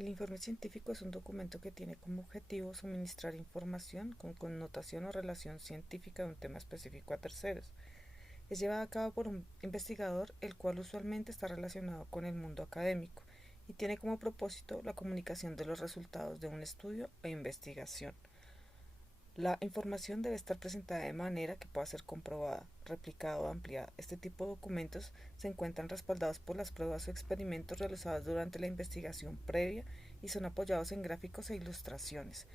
El informe científico es un documento que tiene como objetivo suministrar información con connotación o relación científica de un tema específico a terceros. Es llevado a cabo por un investigador, el cual usualmente está relacionado con el mundo académico y tiene como propósito la comunicación de los resultados de un estudio o investigación. La información debe estar presentada de manera que pueda ser comprobada, replicada o ampliada. Este tipo de documentos se encuentran respaldados por las pruebas o experimentos realizados durante la investigación previa y son apoyados en gráficos e ilustraciones.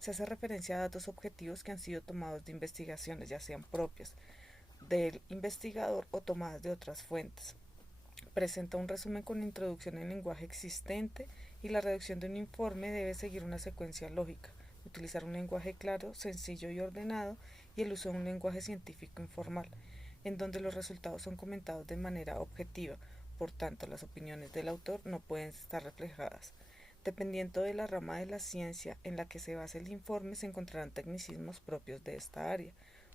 Se hace referencia a datos objetivos que han sido tomados de investigaciones, ya sean propias del investigador o tomadas de otras fuentes. Presenta un resumen con introducción en lenguaje existente y la redacción de un informe debe seguir una secuencia lógica, utilizar un lenguaje claro, sencillo y ordenado y el uso de un lenguaje científico informal, en donde los resultados son comentados de manera objetiva, por tanto las opiniones del autor no pueden estar reflejadas. Dependiendo de la rama de la ciencia en la que se base el informe, se encontrarán tecnicismos propios de esta área.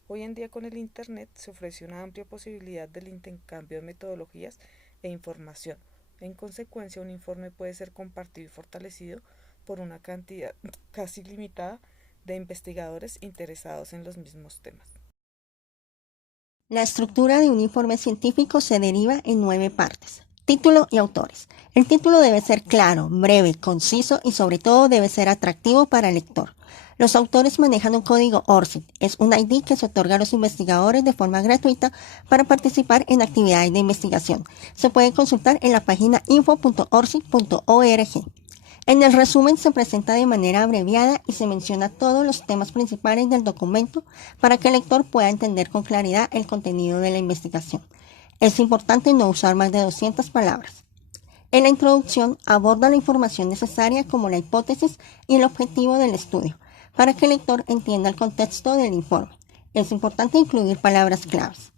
Hoy en día con el Internet se ofrece una amplia posibilidad del intercambio de metodologías e información. En consecuencia, un informe puede ser compartido y fortalecido por una cantidad casi limitada de investigadores interesados en los mismos temas. La estructura de un informe científico se deriva en 9 partes. Título y autores. El título debe ser claro, breve, conciso y sobre todo debe ser atractivo para el lector. Los autores manejan un código ORCID, es un ID que se otorga a los investigadores de forma gratuita para participar en actividades de investigación. Se puede consultar en la página info.orcid.org. En el resumen se presenta de manera abreviada y se menciona todos los temas principales del documento para que el lector pueda entender con claridad el contenido de la investigación. Es importante no usar más de 200 palabras. En la introducción aborda la información necesaria como la hipótesis y el objetivo del estudio, para que el lector entienda el contexto del informe. Es importante incluir palabras claves.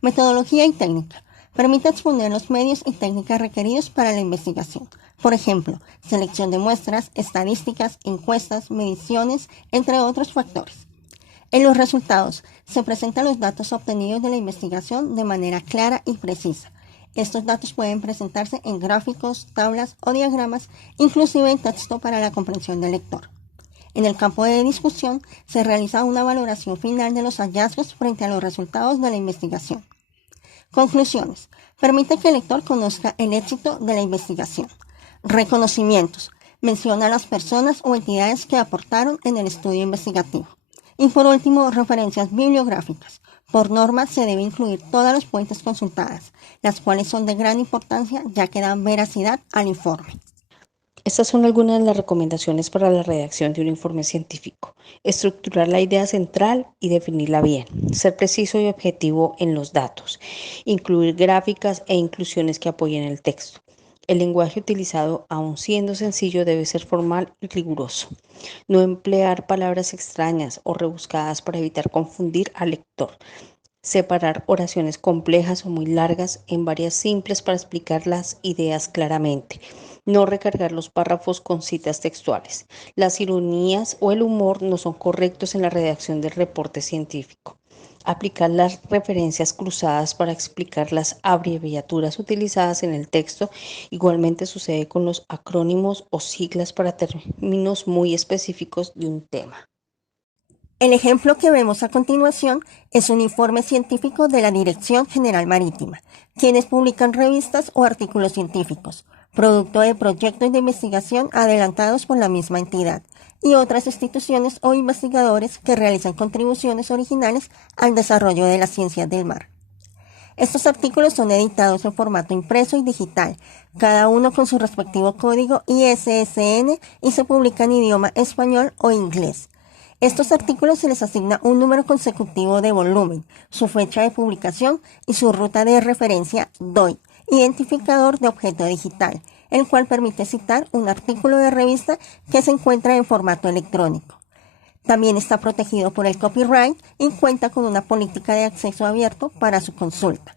Metodología y técnica. Permite exponer los medios y técnicas requeridos para la investigación. Por ejemplo, selección de muestras, estadísticas, encuestas, mediciones, entre otros factores. En los resultados, se presentan los datos obtenidos de la investigación de manera clara y precisa. Estos datos pueden presentarse en gráficos, tablas o diagramas, inclusive en texto para la comprensión del lector. En el campo de discusión, se realiza una valoración final de los hallazgos frente a los resultados de la investigación. Conclusiones. Permite que el lector conozca el éxito de la investigación. Reconocimientos. Menciona a las personas o entidades que aportaron en el estudio investigativo. Y por último, referencias bibliográficas. Por norma, se debe incluir todas las fuentes consultadas, las cuales son de gran importancia ya que dan veracidad al informe. Estas son algunas de las recomendaciones para la redacción de un informe científico. Estructurar la idea central y definirla bien. Ser preciso y objetivo en los datos. Incluir gráficas e inclusiones que apoyen el texto. El lenguaje utilizado, aun siendo sencillo, debe ser formal y riguroso. No emplear palabras extrañas o rebuscadas para evitar confundir al lector. Separar oraciones complejas o muy largas en varias simples para explicar las ideas claramente. No recargar los párrafos con citas textuales. Las ironías o el humor no son correctos en la redacción del reporte científico. Aplicar las referencias cruzadas para explicar las abreviaturas utilizadas en el texto. Igualmente sucede con los acrónimos o siglas para términos muy específicos de un tema. El ejemplo que vemos a continuación es un informe científico de la Dirección General Marítima, quienes publican revistas o artículos científicos, producto de proyectos de investigación adelantados por la misma entidad, y otras instituciones o investigadores que realizan contribuciones originales al desarrollo de las ciencias del mar. Estos artículos son editados en formato impreso y digital, cada uno con su respectivo código ISSN y se publica en idioma español o inglés. Estos artículos se les asigna un número consecutivo de volumen, su fecha de publicación y su ruta de referencia DOI, identificador de objeto digital, el cual permite citar un artículo de revista que se encuentra en formato electrónico. También está protegido por el copyright y cuenta con una política de acceso abierto para su consulta.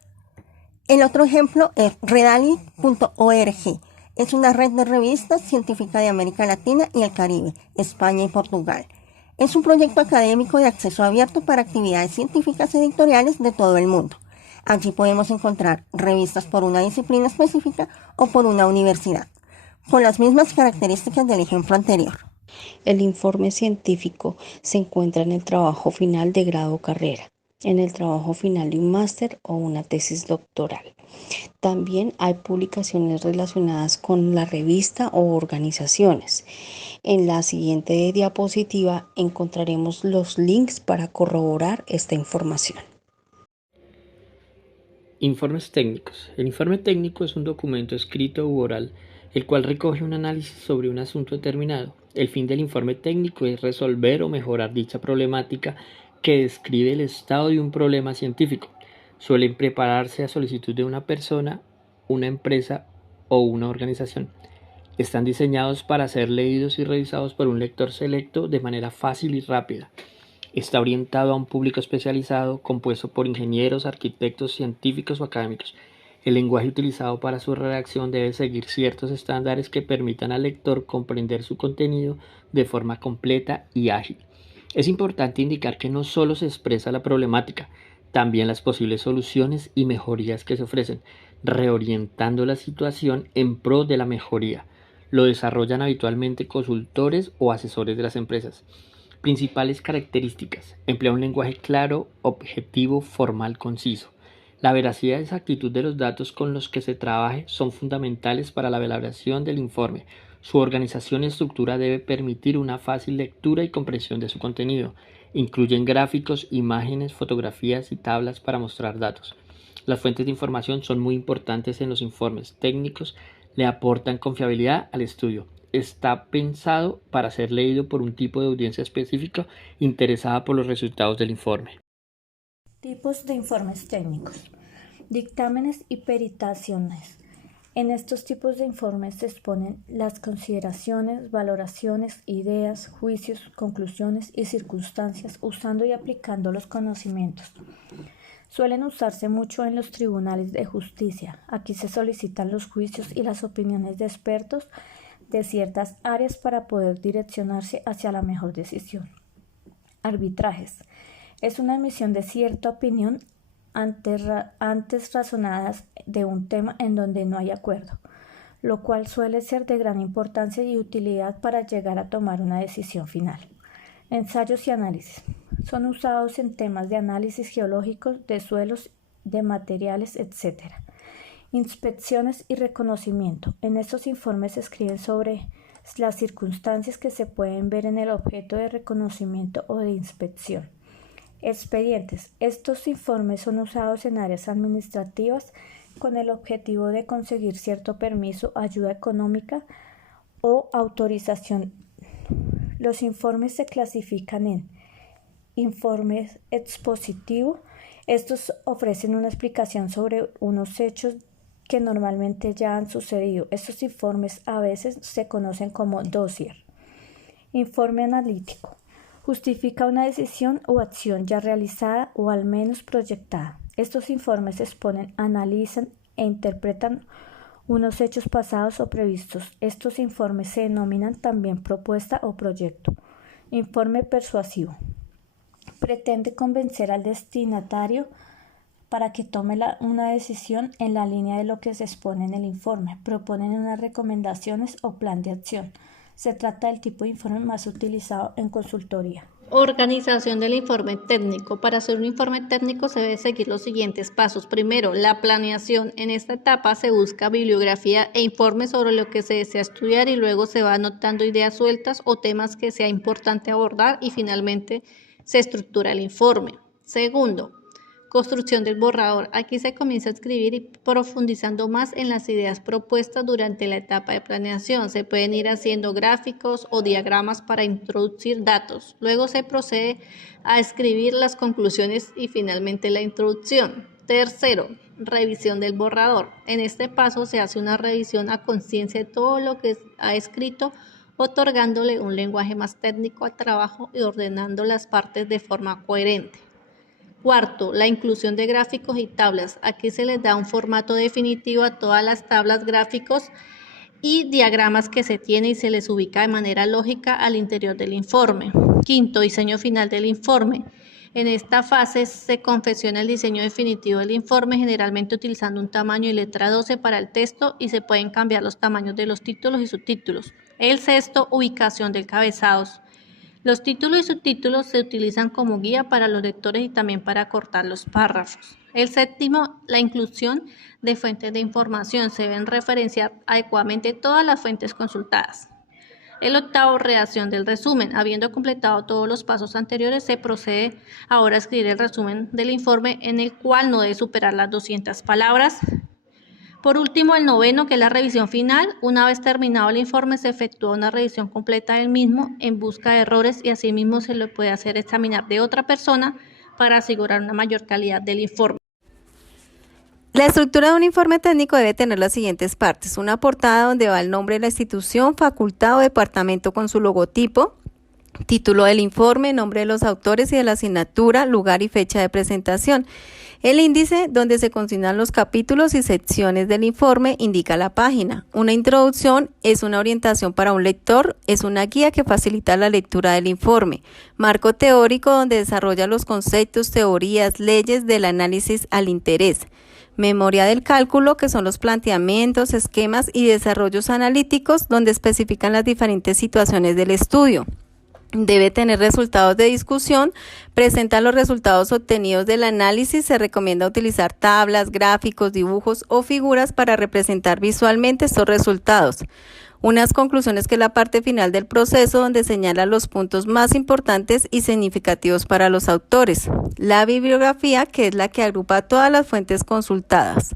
El otro ejemplo es Redalit.org. Es una red de revistas científicas de América Latina y el Caribe, España y Portugal. Es un proyecto académico de acceso abierto para actividades científicas editoriales de todo el mundo. Allí podemos encontrar revistas por una disciplina específica o por una universidad. con las mismas características del ejemplo anterior. El informe científico se encuentra en el trabajo final de grado o carrera, en el trabajo final de un máster o una tesis doctoral. También hay publicaciones relacionadas con la revista o organizaciones. En la siguiente diapositiva encontraremos los links para corroborar esta información. Informes técnicos. El informe técnico es un documento escrito u oral, el cual recoge un análisis sobre un asunto determinado. El fin del informe técnico es resolver o mejorar dicha problemática que describe el estado de un problema científico. Suelen prepararse a solicitud de una persona, una empresa o una organización. Están diseñados para ser leídos y revisados por un lector selecto de manera fácil y rápida. Está orientado a un público especializado compuesto por ingenieros, arquitectos, científicos o académicos. El lenguaje utilizado para su redacción debe seguir ciertos estándares que permitan al lector comprender su contenido de forma completa y ágil. Es importante indicar que no solo se expresa la problemática, también las posibles soluciones y mejorías que se ofrecen, reorientando la situación en pro de la mejoría. Lo desarrollan habitualmente consultores o asesores de las empresas. Principales características: emplea un lenguaje claro, objetivo, formal, conciso. La veracidad y exactitud de los datos con los que se trabaje son fundamentales para la elaboración del informe. Su organización y estructura debe permitir una fácil lectura y comprensión de su contenido. Incluyen gráficos, imágenes, fotografías y tablas para mostrar datos. Las fuentes de información son muy importantes en los informes técnicos, le aportan confiabilidad al estudio. Está pensado para ser leído por un tipo de audiencia específica interesada por los resultados del informe. Tipos de informes técnicos. Dictámenes y peritaciones. En estos tipos de informes se exponen las consideraciones, valoraciones, ideas, juicios, conclusiones y circunstancias usando y aplicando los conocimientos. Suelen usarse mucho en los tribunales de justicia. Aquí se solicitan los juicios y las opiniones de expertos de ciertas áreas para poder direccionarse hacia la mejor decisión. Arbitrajes. Es una emisión de cierta opinión antes razonadas de un tema en donde no hay acuerdo, lo cual suele ser de gran importancia y utilidad para llegar a tomar una decisión final. Ensayos y análisis. Son usados en temas de análisis geológicos, de suelos, de materiales, etc. Inspecciones y reconocimiento. En estos informes se escriben sobre las circunstancias que se pueden ver en el objeto de reconocimiento o de inspección. Expedientes. Estos informes son usados en áreas administrativas con el objetivo de conseguir cierto permiso, ayuda económica o autorización. Los informes se clasifican en informes expositivos. Estos ofrecen una explicación sobre unos hechos que normalmente ya han sucedido. Estos informes a veces se conocen como dossier. Informe analítico. Justifica una decisión o acción ya realizada o al menos proyectada. Estos informes exponen, analizan e interpretan unos hechos pasados o previstos. Estos informes se denominan también propuesta o proyecto. Informe persuasivo. Pretende convencer al destinatario para que tome una decisión en la línea de lo que se expone en el informe. Proponen unas recomendaciones o plan de acción. Se trata del tipo de informe más utilizado en consultoría. Organización del informe técnico. Para hacer un informe técnico se debe seguir los siguientes pasos. Primero, la planeación. En esta etapa se busca bibliografía e informes sobre lo que se desea estudiar y luego se va anotando ideas sueltas o temas que sea importante abordar y finalmente se estructura el informe. Segundo, construcción del borrador. Aquí se comienza a escribir y profundizando más en las ideas propuestas durante la etapa de planeación. Se pueden ir haciendo gráficos o diagramas para introducir datos. Luego se procede a escribir las conclusiones y finalmente la introducción. Tercero, revisión del borrador. En este paso se hace una revisión a conciencia de todo lo que ha escrito, otorgándole un lenguaje más técnico al trabajo y ordenando las partes de forma coherente. Cuarto, la inclusión de gráficos y tablas. Aquí se les da un formato definitivo a todas las tablas, gráficos y diagramas que se tiene y se les ubica de manera lógica al interior del informe. Quinto, diseño final del informe. En esta fase se confecciona el diseño definitivo del informe, generalmente utilizando un tamaño y letra 12 para el texto, y se pueden cambiar los tamaños de los títulos y subtítulos. El sexto, ubicación del cabezados. Los títulos y subtítulos se utilizan como guía para los lectores y también para cortar los párrafos. El séptimo, la inclusión de fuentes de información. Se deben referenciar adecuadamente todas las fuentes consultadas. El octavo, redacción del resumen. Habiendo completado todos los pasos anteriores, se procede ahora a escribir el resumen del informe, en el cual no debe superar las 200 palabras. Por último, el noveno, que es la revisión final. Una vez terminado el informe, se efectúa una revisión completa del mismo en busca de errores, y asimismo se le puede hacer examinar de otra persona para asegurar una mayor calidad del informe. La estructura de un informe técnico debe tener las siguientes partes: una portada donde va el nombre de la institución, facultad o departamento con su logotipo, título del informe, nombre de los autores y de la asignatura, lugar y fecha de presentación. El índice, donde se consignan los capítulos y secciones del informe, indica la página. Una introducción es una orientación para un lector, es una guía que facilita la lectura del informe. Marco teórico, donde desarrolla los conceptos, teorías, leyes del análisis al interés. Memoria del cálculo, que son los planteamientos, esquemas y desarrollos analíticos, donde especifican las diferentes situaciones del estudio. Debe tener resultados de discusión, presenta los resultados obtenidos del análisis. Se recomienda utilizar tablas, gráficos, dibujos o figuras para representar visualmente estos resultados. Unas conclusiones, que es la parte final del proceso, donde señala los puntos más importantes y significativos para los autores. La bibliografía, que es la que agrupa todas las fuentes consultadas.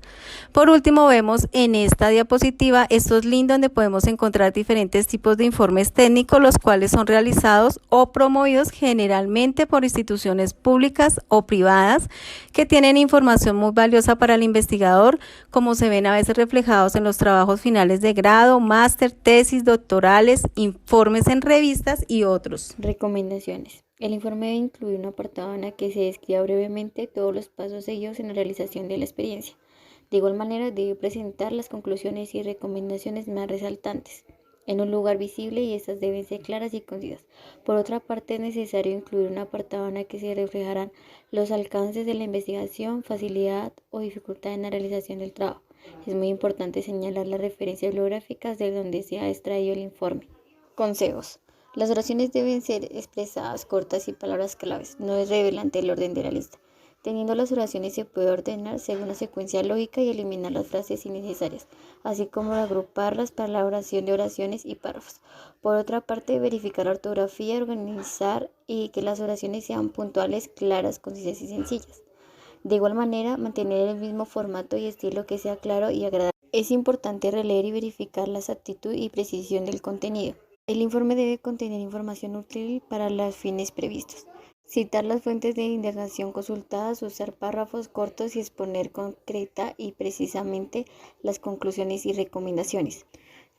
Por último, vemos en esta diapositiva estos links donde podemos encontrar diferentes tipos de informes técnicos, los cuales son realizados o promovidos generalmente por instituciones públicas o privadas que tienen información muy valiosa para el investigador, como se ven a veces reflejados en los trabajos finales de grado, máster, tesis doctorales, informes en revistas y otros. Recomendaciones. El informe debe incluir un apartado en el que se describa brevemente todos los pasos seguidos en la realización de la experiencia. De igual manera, debe presentar las conclusiones y recomendaciones más resaltantes en un lugar visible, y estas deben ser claras y concisas. Por otra parte, es necesario incluir un apartado en el que se reflejarán los alcances de la investigación, facilidad o dificultad en la realización del trabajo. Es muy importante señalar las referencias bibliográficas de donde se ha extraído el informe. Consejos. Las oraciones deben ser expresadas, cortas y palabras claves. No es relevante el orden de la lista. Teniendo las oraciones, se puede ordenar según una secuencia lógica y eliminar las frases innecesarias, así como agruparlas para la oración de oraciones y párrafos. Por otra parte, verificar la ortografía, organizar y que las oraciones sean puntuales, claras, concisas y sencillas. De igual manera, mantener el mismo formato y estilo que sea claro y agradable. Es importante releer y verificar la exactitud y precisión del contenido. El informe debe contener información útil para los fines previstos. Citar las fuentes de indagación consultadas, usar párrafos cortos y exponer concreta y precisamente las conclusiones y recomendaciones.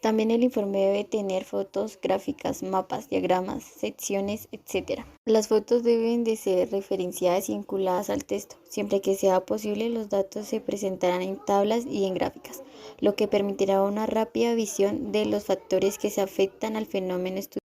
También el informe debe tener fotos, gráficas, mapas, diagramas, secciones, etc. Las fotos deben de ser referenciadas y vinculadas al texto. Siempre que sea posible, los datos se presentarán en tablas y en gráficas, lo que permitirá una rápida visión de los factores que se afectan al fenómeno estudiado.